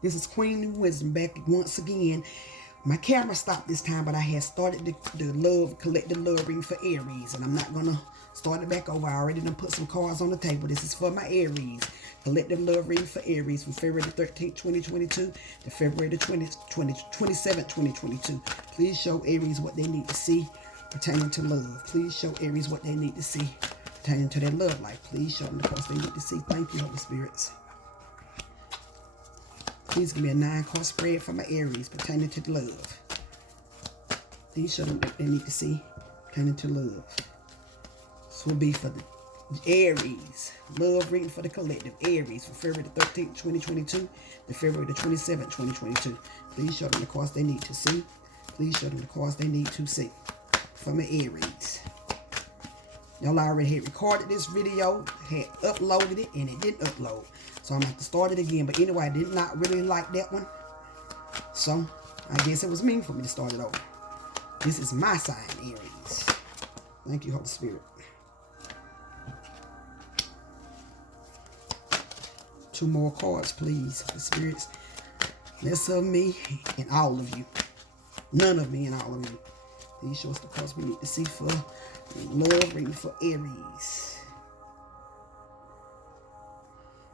This is Queen New Wisdom back once again. My camera stopped this time, but I had started the collective love reading for Aries, and I'm not going to start it back over. I already done put some cards on the table. This is for my Aries. Collective love reading for Aries from February the 13th, 2022 to February the 27th, 2022. Please show Aries what they need to see pertaining to love. Please show Aries what they need to see pertaining to their love life. Please show them the course they need to see. Thank you, Holy Spirits. Please give me a 9-card spread for my Aries pertaining to love. Please show them what they need to see pertaining to love. This will be for the Aries. Love reading for the collective. Aries from February the 13th, 2022 to February the 27th, 2022. Please show them the cards they need to see. Please show them the cards they need to see for my Aries. Y'all already had recorded this video, had uploaded it, and it didn't upload. So I'm going to have to start it again. But anyway, I did not really like that one. So I guess it was mean for me to start it over. This is my sign, Aries. Thank you, Holy Spirit. 2 more cards, please, Holy Spirits. Less of me and all of you. None of me and all of you. Please show us the cards we need to see for love reading for Aries.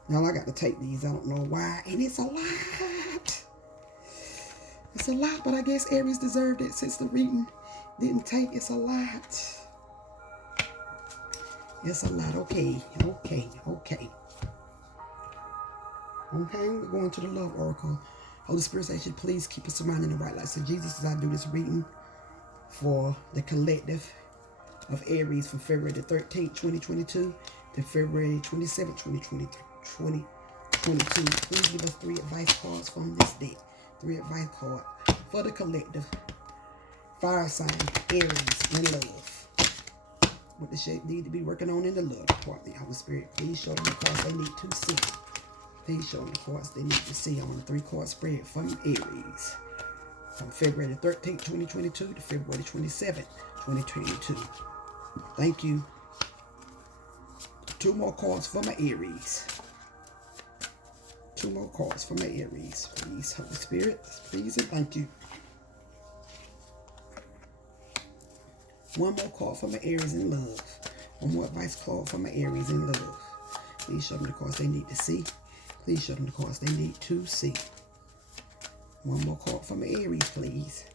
Now I got to take these. I don't know why. And it's a lot. It's a lot, but I guess Aries deserved it since the reading didn't take. It's a lot. It's a lot. Okay. We're going to the Love Oracle. Holy Spirit, I should please keep us surrounded in the right light. So Jesus, as I do this reading for the collective of Aries from February the 13th, 2022 to February 27th, 2022. Please give us 3 advice cards from this deck. 3 advice cards for the collective. Fire sign, Aries, in love. What the shape need to be working on in the love department. Holy Spirit, please show them the cards they need to see. Please show them the cards they need to see on the 3-card spread from Aries. From February the 13th, 2022 to February the 27th, 2022. Thank you. 2 more cards for my Aries. 2 more cards for my Aries. Please, Holy Spirit. Please and thank you. 1 more card for my Aries in love. 1 more advice card for my Aries in love. Please show them the cards they need to see. Please show them the cards they need to see. 1 more card for my Aries, please.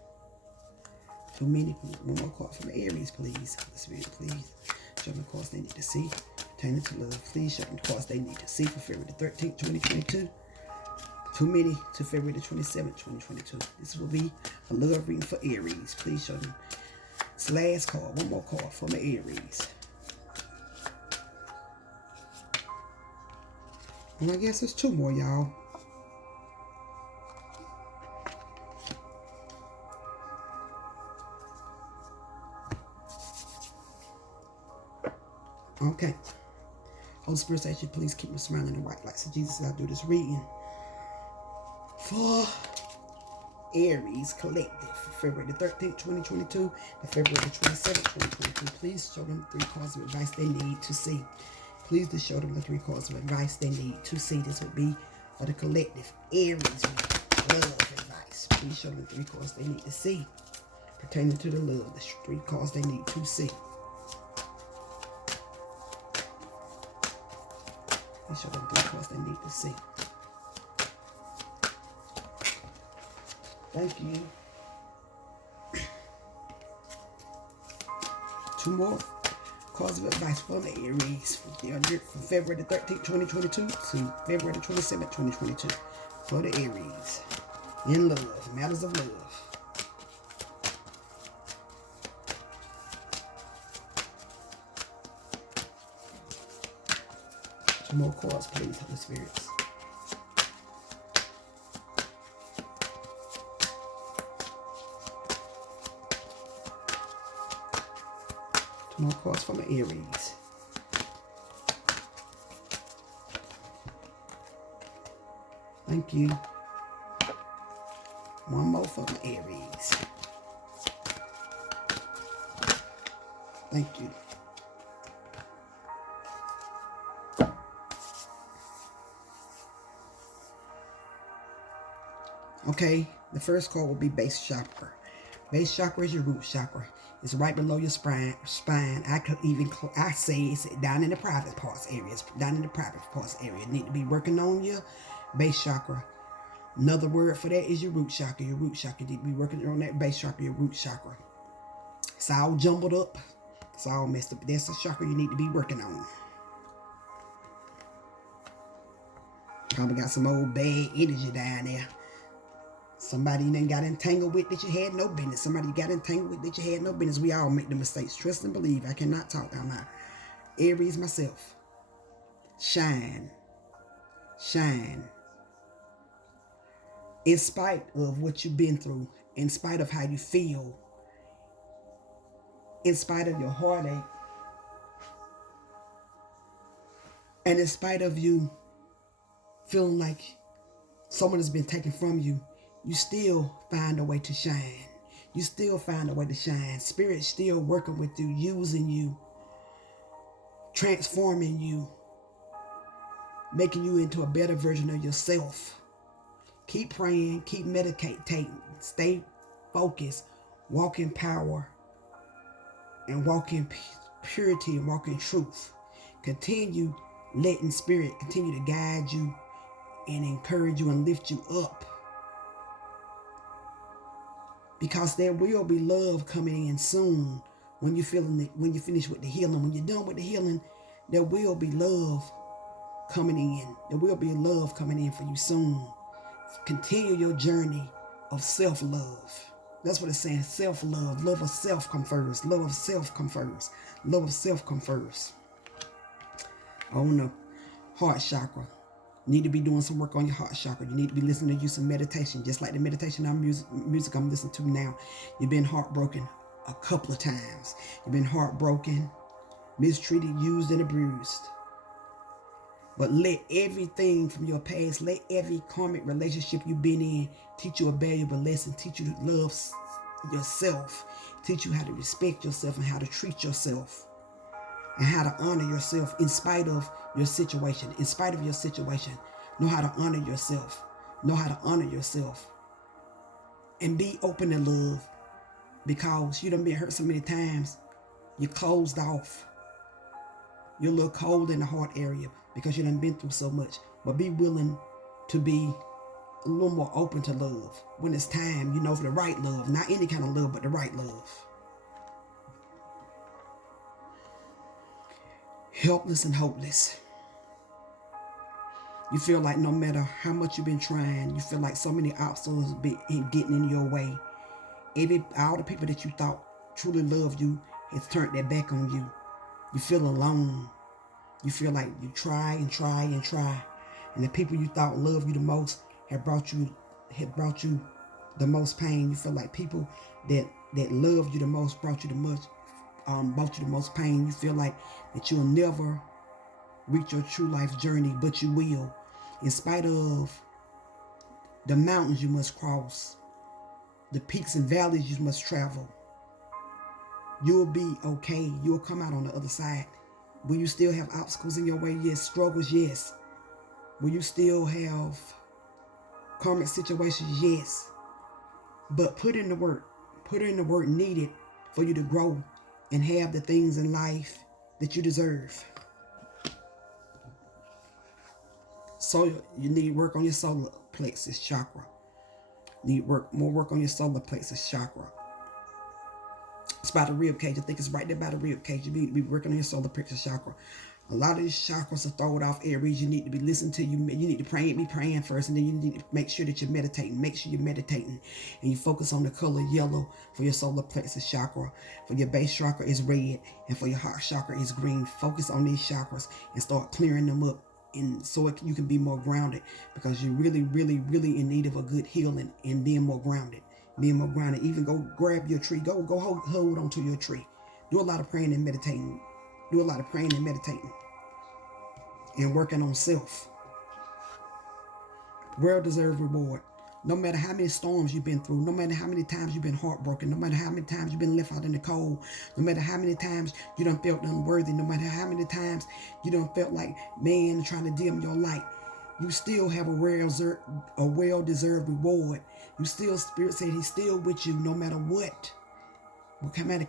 Too many. 1 more card for my Aries, please. Holy Spirit, please. Show them the cards they need to see pertaining to love. Please show them the cards they need to see for February the 13th, 2022. Too many to February the 27th, 2022. This will be a love reading for Aries. Please show them. This last card. 1 more card for my Aries. And I guess there's 2 more, y'all. Okay. Holy Spirit, I ask you please keep me surrounded in the white light. So Jesus, I do this reading for Aries collective for February the 13th, 2022 to February the 27th, 2022. Please show them 3 cards of advice they need to see. Please just show them the 3 cards of advice they need to see. This would be for the collective Aries love advice. Please show them the 3 cards they need to see pertaining to the love. The 3 cards they need to see. Please show them 3 cards they need to see. Thank you. 2 more cards of advice for the Aries from February the 13th, 2022 to February the 27th, 2022 for the Aries. In love, matters of love. Two more cards, please, Holy Spirits. More cards from Aries. Thank you. 1 more for my Aries. Thank you. Okay, the first card will be base chakra. Base chakra is your root chakra. It's right below your spine. I say it's down in the private parts areas. Down in the private parts area. You need to be working on your base chakra. Another word for that is your root chakra. Your root chakra. You need to be working on that base chakra, your root chakra. It's all jumbled up. It's all messed up. That's a chakra you need to be working on. Probably got some old bad energy down there. Somebody you done got entangled with that you had no business. Somebody you got entangled with that you had no business. We all make the mistakes. Trust and believe. I cannot talk. I'm not. Aries myself. Shine. Shine. In spite of what you've been through, in spite of how you feel, in spite of your heartache, and in spite of you feeling like someone has been taken from you, you still find a way to shine. You still find a way to shine. Spirit's still working with you, using you, transforming you, making you into a better version of yourself. Keep praying, keep meditating, stay focused, walk in power, and walk in purity and walk in truth. Continue letting Spirit continue to guide you and encourage you and lift you up. Because there will be love coming in soon when you finish with the healing. When you're done with the healing, there will be love coming in. There will be love coming in for you soon. Continue your journey of self-love. That's what it's saying, self-love. Love of self comes first. Love of self comes first. Love of self comes first. On the heart chakra. You need to be doing some work on your heart chakra. You need to be listening to you some meditation, just like the meditation music I'm listening to now. You've been heartbroken a couple of times. You've been heartbroken, mistreated, used, and abused. But let everything from your past, let every karmic relationship you've been in teach you a valuable lesson, teach you to love yourself, teach you how to respect yourself and how to treat yourself, and how to honor yourself in spite of your situation. In spite of your situation, know how to honor yourself. Know how to honor yourself. And be open to love, because you done been hurt so many times. You're closed off. You're a little cold in the heart area because you done been through so much. But be willing to be a little more open to love when it's time, for the right love. Not any kind of love, but the right love. Helpless and hopeless. You feel like no matter how much you've been trying, you feel like so many obstacles getting in your way. All the people that you thought truly loved you has turned their back on you. You feel alone. You feel like you try and try and try, and the people you thought loved you the most have brought you the most pain. You feel like people that loved you the most brought you the most pain. You feel like that you'll never reach your true life journey, but you will. In spite of the mountains you must cross, the peaks and valleys you must travel, you'll be okay. You'll come out on the other side. Will you still have obstacles in your way? Yes. Struggles? Yes. Will you still have karmic situations? Yes. But put in the work. Put in the work needed for you to grow and have the things in life that you deserve. So you need work on your solar plexus chakra. Need more work on your solar plexus chakra. It's by the rib cage. I think it's right there by the rib cage. You need to be working on your solar plexus chakra. A lot of these chakras are thrown off Aries. You need to be listening to you. You need to be praying first, and then you need to make sure that you're meditating. Make sure you're meditating, and you focus on the color yellow for your solar plexus chakra. For your base chakra is red, and for your heart chakra is green. Focus on these chakras and start clearing them up, and so you can be more grounded, because you're really, really, really in need of a good healing and being more grounded. Being more grounded. Even go grab your tree. Go hold onto your tree. Do a lot of praying and meditating. Do a lot of praying and meditating. And working on self. Well-deserved reward. No matter how many storms you've been through, no matter how many times you've been heartbroken, no matter how many times you've been left out in the cold, no matter how many times you done felt unworthy, no matter how many times you done felt like man trying to dim your light, you still have a well-deserved reward. You still, Spirit said he's still with you no matter what. What kind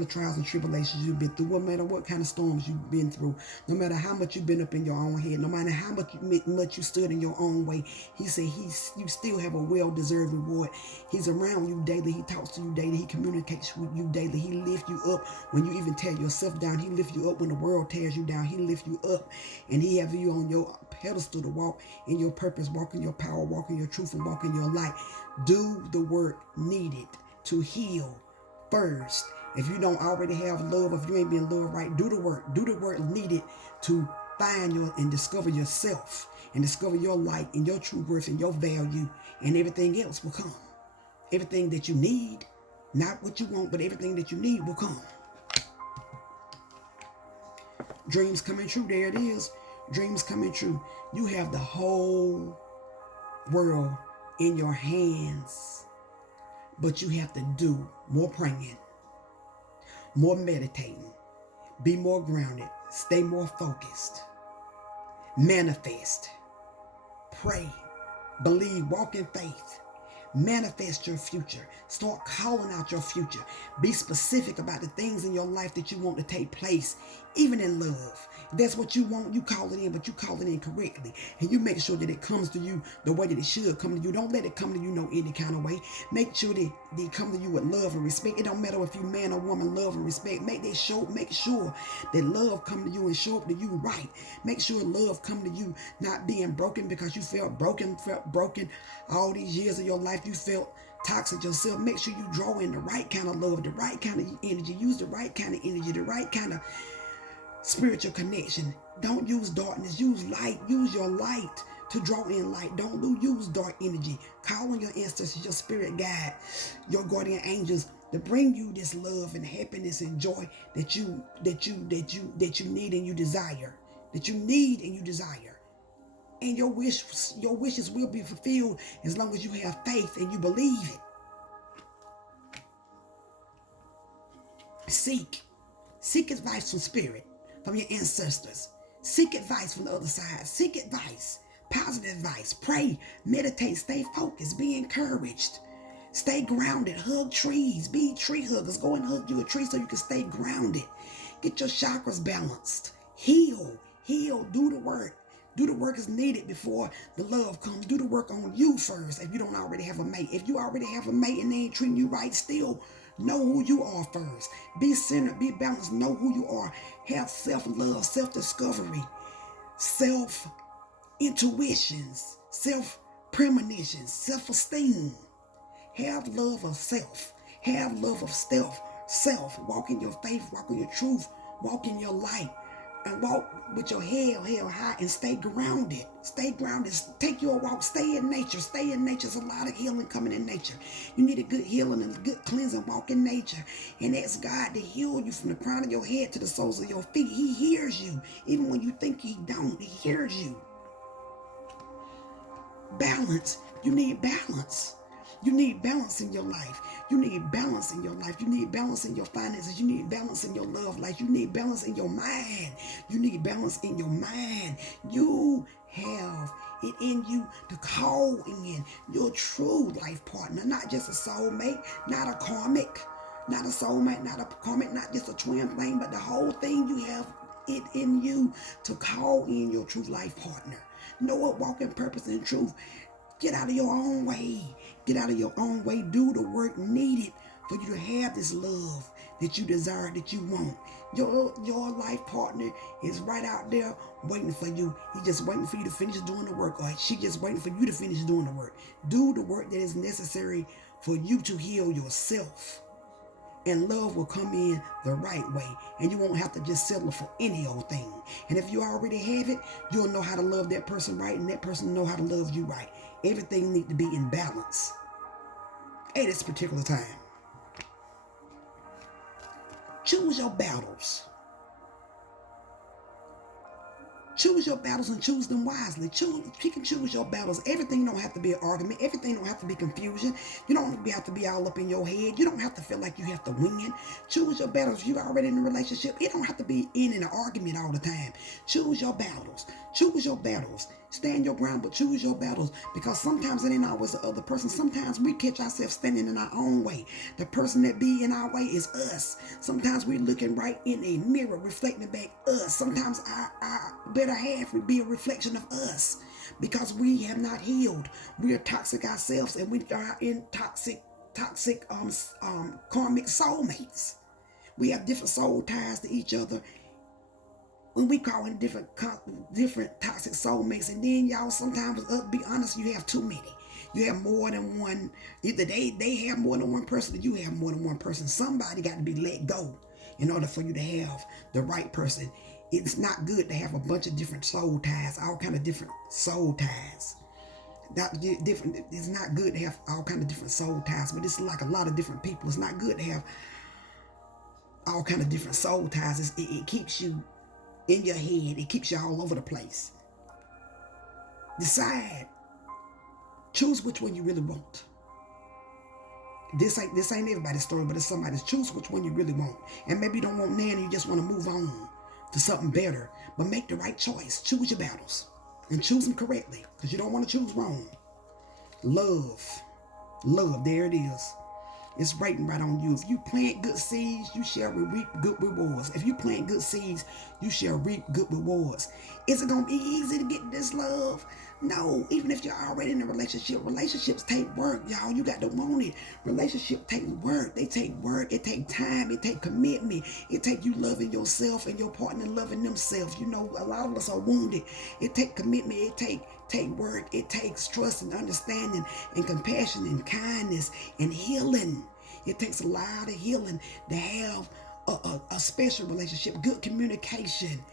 of trials and tribulations you've been through, no matter what kind of storms you've been through, no matter how much you've been up in your own head, no matter how much you stood in your own way, he said you still have a well-deserved reward. He's around you daily. He talks to you daily. He communicates with you daily. He lifts you up when you even tear yourself down. He lifts you up when the world tears you down. He lifts you up, and he has you on your pedestal to walk in your purpose, walk in your power, walk in your truth, and walk in your light. Do the work needed to heal first. If you don't already have love, if you ain't been loved right, do the work. Do the work needed to find and discover yourself and discover your light and your true worth and your value, and everything else will come. Everything that you need, not what you want, but everything that you need will come. Dreams coming true. There it is. Dreams coming true. You have the whole world in your hands, but you have to do more praying, more meditating, be more grounded, stay more focused, manifest, pray, believe, walk in faith, manifest your future. Start calling out your future. Be specific about the things in your life that you want to take place, even in love. If that's what you want, you call it in, but you call it in correctly. And you make sure that it comes to you the way that it should come to you. Don't let it come to you no any kind of way. Make sure that they come to you with love and respect. It don't matter if you man or woman, love and respect. Make sure that love come to you and show up to you right. Make sure love come to you not being broken because you felt broken all these years of your life. You felt toxic yourself. Make sure you draw in the right kind of love, the right kind of energy. Use the right kind of energy, the right kind of spiritual connection. Don't use darkness. Use light. Use your light to draw in light. Don't use dark energy. Call on your ancestors, your spirit guide, your guardian angels to bring you this love and happiness and joy that you need and you desire. That you need and you desire. And your wishes will be fulfilled as long as you have faith and you believe it. Seek advice from spirit, from your ancestors. Seek advice from the other side. Seek advice, positive advice. Pray, meditate, stay focused, be encouraged. Stay grounded. Hug trees. Be tree huggers. Go and hug you a tree so you can stay grounded. Get your chakras balanced. Heal. Do the work. Do the work is needed before the love comes. Do the work on you first if you don't already have a mate. If you already have a mate and they ain't treating you right, still know who you are first. Be centered, be balanced, know who you are. Have self-love, self-discovery, self-intuitions, self-premonitions, self-esteem. Have love of self. Have love of self. Walk in your faith, walk in your truth, walk in your light. And walk with your head high and stay grounded. Stay grounded. Take your walk. Stay in nature. Stay in nature. There's a lot of healing coming in nature. You need a good healing and a good cleansing. Walk in nature. And ask God to heal you from the crown of your head to the soles of your feet. He hears you. Even when you think he don't, he hears you. Balance. You need balance. You need balance in your life. You need balance in your life. You need balance in your finances. You need balance in your love life. You need balance in your mind. You need balance in your mind. You have it in you to call in your true life partner, not just a soulmate, not a karmic, not a soulmate, not a karmic, not just a twin flame, but the whole thing. You have it in you to call in your true life partner. Know what? Walk in purpose and truth. Get out of your own way. Get out of your own way. Do the work needed for you to have this love that you desire, that you want. Your life partner is right out there waiting for you. He's just waiting for you to finish doing the work, or she just waiting for you to finish doing the work. Do the work that is necessary for you to heal yourself. And love will come in the right way. And you won't have to just settle for any old thing. And if you already have it, you'll know how to love that person right, and that person will know how to love you right. Everything needs to be in balance at this particular time. Choose your battles. Choose your battles and choose them wisely. Pick and choose your battles. Everything don't have to be an argument. Everything don't have to be confusion. You don't have to be all up in your head. You don't have to feel like you have to win. Choose your battles. If you're already in a relationship, it don't have to be in an argument all the time. Choose your battles. Choose your battles. Stand your ground, but choose your battles, because sometimes it ain't always the other person. Sometimes we catch ourselves standing in our own way. The person that be in our way is us. Sometimes we're looking right in a mirror, reflecting back us. Sometimes our better half would be a reflection of us, because we have not healed. We are toxic ourselves, and we are in toxic karmic soulmates. We have different soul ties to each other, when we call in different toxic soulmates. And then y'all, sometimes, be honest, you have too many. You have more than one. Either they have more than one person, or you have more than one person. Somebody got to be let go in order for you to have the right person. It's not good to have a bunch of different soul ties, all kind of different soul ties. It's not good to have all kind of different soul ties, but it's like a lot of different people. It's not good to have all kind of different soul ties. It keeps you in your head. It keeps you all over the place. Decide. Choose which one you really want. This ain't everybody's story, but it's somebody's. Choose which one you really want. And maybe you don't want none and you just want to move on to something better. But make the right choice. Choose your battles. And choose them correctly, because you don't want to choose wrong. Love. There it is. It's writing right on you. If you plant good seeds, you shall reap good rewards. If you plant good seeds, you shall reap good rewards. Is it going to be easy to get this love? No. Even if you're already in a relationship, relationships take work, y'all. You got to want it. Relationships take work. They take work. It take time. It take commitment. It take you loving yourself and your partner loving themselves. You know, a lot of us are wounded. It take commitment. It take work. It takes trust and understanding and compassion and kindness and healing. It takes a lot of healing to have a special relationship. Good communication.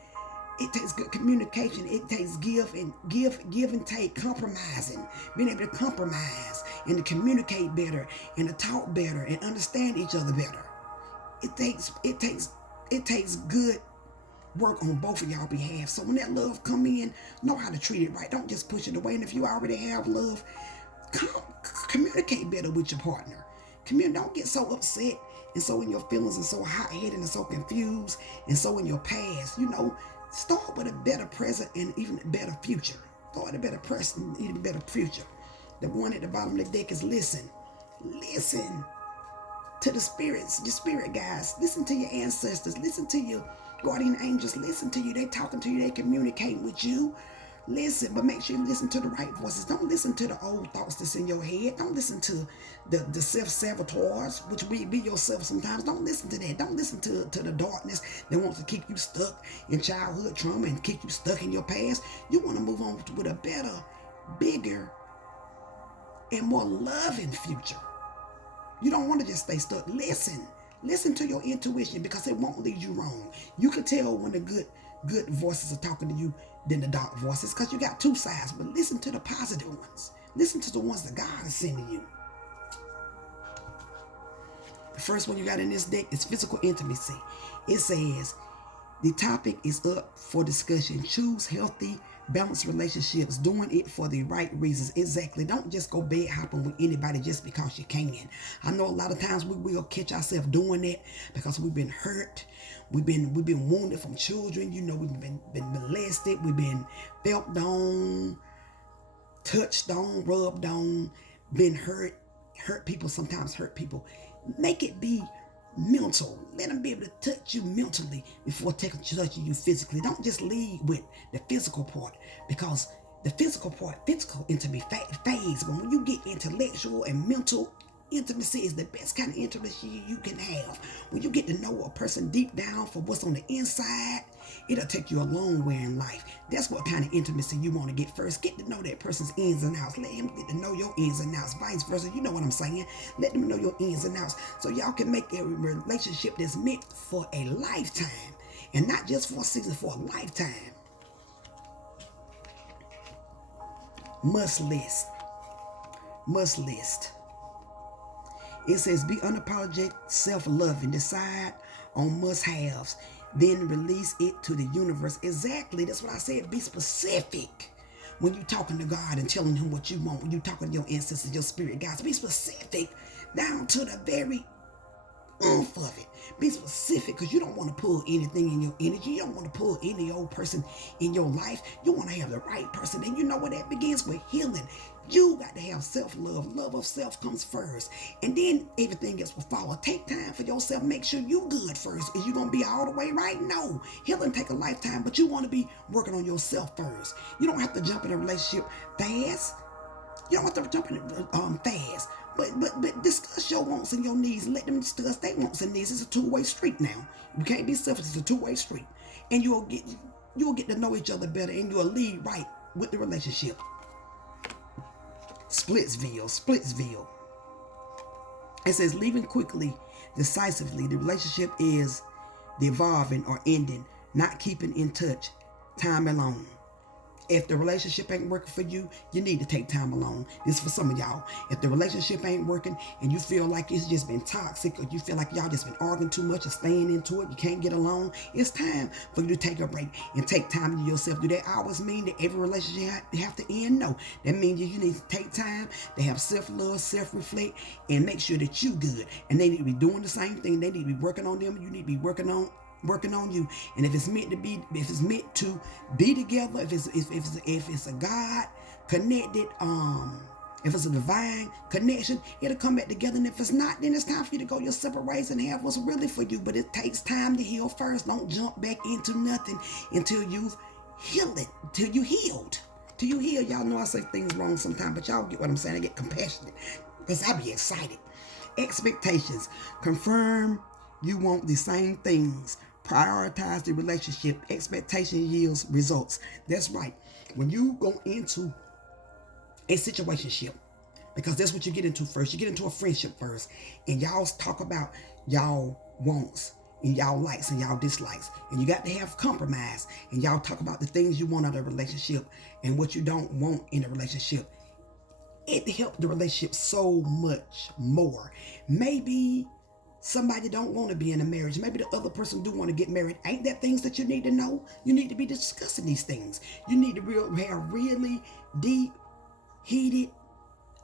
It takes good communication. It takes give and take, compromising, being able to compromise and to communicate better and to talk better and understand each other better. It takes good work on both of y'all behalf. So when that love come in, know how to treat it right. Don't just push it away. And if you already have love, communicate better with your partner. Don't get so upset and so in your feelings and so hot-headed and so confused and so in your past. You know, start with a better present and even a better future. Start with a better present and even a better future. The one at the bottom of the deck is listen. Listen to the spirits, your spirit guides. Listen to your ancestors. Listen to your guardian angels. Listen to you. They talking to you. They communicating with you. Listen, but make sure you listen to the right voices. Don't listen to the old thoughts that's in your head. Don't listen to the self-saboteurs, which be yourself sometimes. Don't listen to that. Don't listen to the darkness that wants to keep you stuck in childhood trauma and keep you stuck in your past. You want to move on with a better, bigger, and more loving future. You don't want to just stay stuck. Listen to your intuition, because it won't lead you wrong. You can tell when the good voices are talking to you than the dark voices, because you got two sides. But listen to the positive ones. Listen to the ones that God is sending you. The first one you got in this deck is physical intimacy. It says the topic is up for discussion. Choose healthy, balanced relationships, doing it for the right reasons. Exactly. Don't just go bed hopping with anybody just because you can. I know a lot of times we will catch ourselves doing that because we've been hurt. We've been wounded from children. You know, we've been molested. We've been felt on, touched on, rubbed on, been hurt. Hurt people sometimes hurt people. Make it be mental. Let them be able to touch you mentally before touching you physically. Don't just lead with the physical part, because the physical intimacy phase. But when you get intellectual and mental intimacy, is the best kind of intimacy you can have. When you get to know a person deep down for what's on the inside, it'll take you a long way in life. That's what kind of intimacy you want to get first. Get to know that person's ins and outs. Let him get to know your ins and outs. Vice versa. You know what I'm saying? Let them know your ins and outs, so y'all can make a relationship that's meant for a lifetime, and not just for a season, for a lifetime. Must list. It says be unapologetic, self-loving. Decide on must-haves. Then release it to the universe. Exactly. That's what I said. Be specific when you're talking to God and telling him what you want. When you're talking to your ancestors, your spirit guides, be specific down to the very oomph of it. Be specific, because you don't want to pull anything in your energy. You don't want to pull any old person in your life. You want to have the right person. And you know what that begins with? Healing. You got to have self-love. Love of self comes first. And then everything else will follow. Take time for yourself. Make sure you good first. Is you going to be all the way right? No. Healing take a lifetime, but you want to be working on yourself first. You don't have to jump in a relationship fast. You don't have to jump in fast. But discuss your wants and your needs. Let them discuss their wants and needs. It's a two-way street now. You can't be selfish. It's a two-way street. And you'll get to know each other better, and you'll lead right with the relationship. Splitsville. It says, leaving quickly, decisively. The relationship is devolving or ending, not keeping in touch. Time alone. If the relationship ain't working for you, you need to take time alone. This is for some of y'all. If the relationship ain't working and you feel like it's just been toxic, or you feel like y'all just been arguing too much or staying into it, you can't get along, it's time for you to take a break and take time to yourself. Do that always mean that every relationship have to end? No. That means you need to take time to have self-love, self-reflect, and make sure that you good. And they need to be doing the same thing. They need to be working on them. You need to be working on you. And if it's meant to be together, if it's a God connected, if it's a divine connection, it'll come back together. And if it's not, then it's time for you to go your separate ways and have what's really for you. But it takes time to heal first. Don't jump back into nothing until you've healed it, till you healed. Till you heal. Y'all know I say things wrong sometimes, but y'all get what I'm saying. I get compassionate because I be excited. Expectations. Confirm you want the same things. Prioritize the relationship. Expectation yields results. That's right. When you go into a situationship, because that's what you get into first. You get into a friendship first, and y'all talk about y'all wants and y'all likes and y'all dislikes, and you got to have compromise, and y'all talk about the things you want out of a relationship and what you don't want in a relationship. It helped the relationship so much more. Maybe somebody don't want to be in a marriage. Maybe the other person do want to get married. Ain't that things that you need to know? You need to be discussing these things. You need to have really deep, heated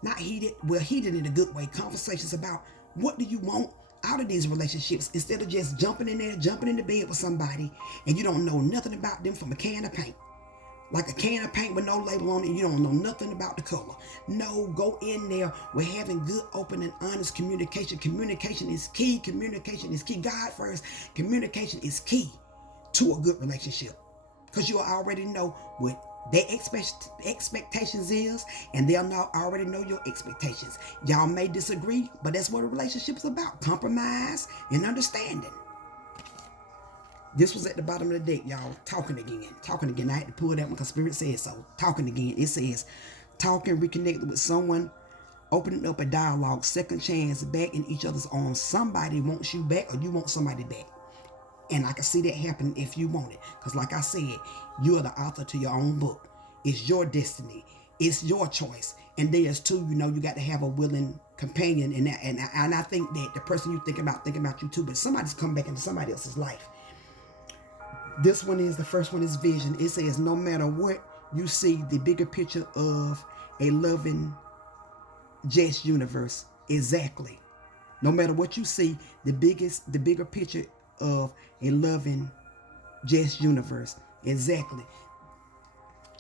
in a good way, conversations about what do you want out of these relationships, instead of just jumping into bed with somebody and you don't know nothing about them from a can of paint. Like a can of paint with no label on it, you don't know nothing about the color. No, go in there with having good, open, and honest communication. Communication is key. God first. Communication is key to a good relationship, because you'll already know what their expectations is, and they'll already know your expectations. Y'all may disagree, but that's what a relationship is about. Compromise and understanding. This was at the bottom of the deck, y'all. Talking again. I had to pull that one because Spirit said so. Talking again. It says, talking, reconnected with someone, opening up a dialogue, second chance, back in each other's arms. Somebody wants you back, or you want somebody back. And I can see that happen if you want it. Because like I said, you are the author to your own book. It's your destiny. It's your choice. And there's two, you got to have a willing companion. And I think that the person you think about you too. But somebody's come back into somebody else's life. The first one is vision. It says, no matter what you see, the bigger picture of a loving, just universe. Exactly. No matter what you see, the bigger picture of a loving, just universe. Exactly.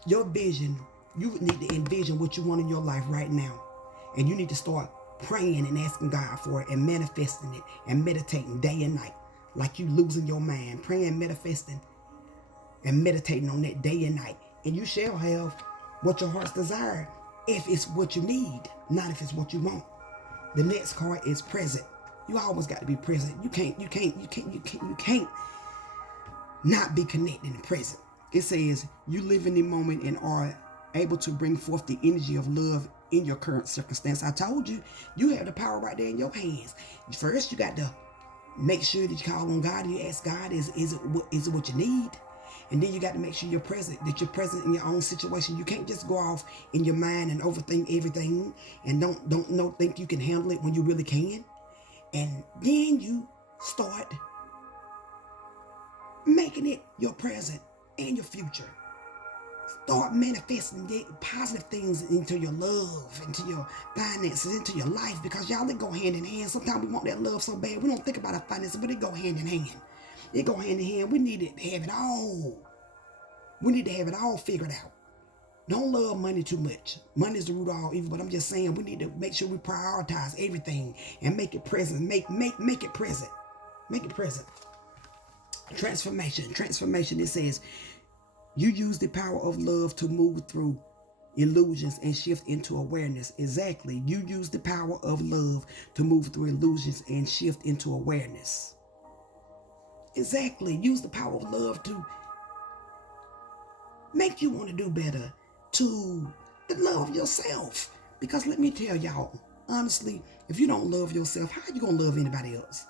Your vision, you need to envision what you want in your life right now. And you need to start praying and asking God for it and manifesting it and meditating day and night. Like you losing your mind, praying, manifesting, and meditating on that day and night. And you shall have what your heart's desire, if it's what you need, not if it's what you want. The next card is present. You always got to be present. You can't not be connected in the present. It says you live in the moment and are able to bring forth the energy of love in your current circumstance. I told you, you have the power right there in your hands. First, you got to make sure that you call on God. You ask God, is it what you need? And then you got to make sure that you're present in your own situation. You can't just go off in your mind and overthink everything and don't think you can handle it when you really can. And then you start making it your present and your future. Start manifesting positive things into your love, into your finances, into your life, because y'all, they go hand in hand. Sometimes we want that love so bad, we don't think about our finances, but they go hand in hand. They go hand in hand. We need to have it all. We need to have it all figured out. Don't love money too much. Money is the root of all evil, but I'm just saying we need to make sure we prioritize everything and make it present. Make it present. Make it present. Transformation. Transformation, it says, you use the power of love to move through illusions and shift into awareness. Exactly. You use the power of love to move through illusions and shift into awareness. Exactly. Use the power of love to make you want to do better, to love yourself. Because let me tell y'all, honestly, if you don't love yourself, how are you going to love anybody else?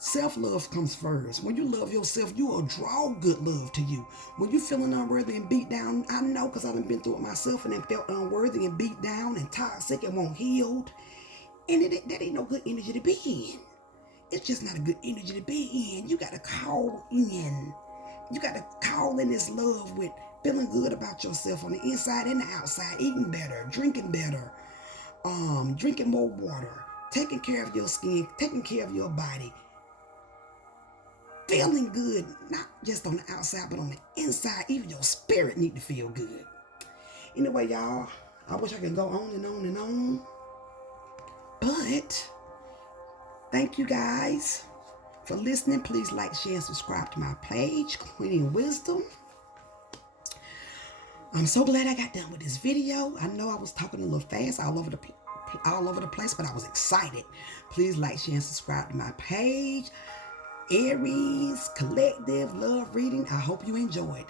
Self-love comes first. When you love yourself, you will draw good love to you. When you're feeling unworthy and beat down, I know because I've been through it myself and then felt unworthy and beat down and toxic and won't healed. And that ain't no good energy to be in. It's just not a good energy to be in. You got to call in. You got to call in this love with feeling good about yourself on the inside and the outside, eating better, drinking better, drinking more water, taking care of your skin, taking care of your body, feeling good, not just on the outside, but on the inside. Even your spirit need to feel good. Anyway, y'all, I wish I could go on and on and on, but thank you guys for listening. Please like, share, and subscribe to my page, Queen Wisdom. I'm so glad I got done with this video. I know I was talking a little fast all over the place, but I was excited. Please like, share, and subscribe to my page, Aries Collective Love Reading. I hope you enjoyed.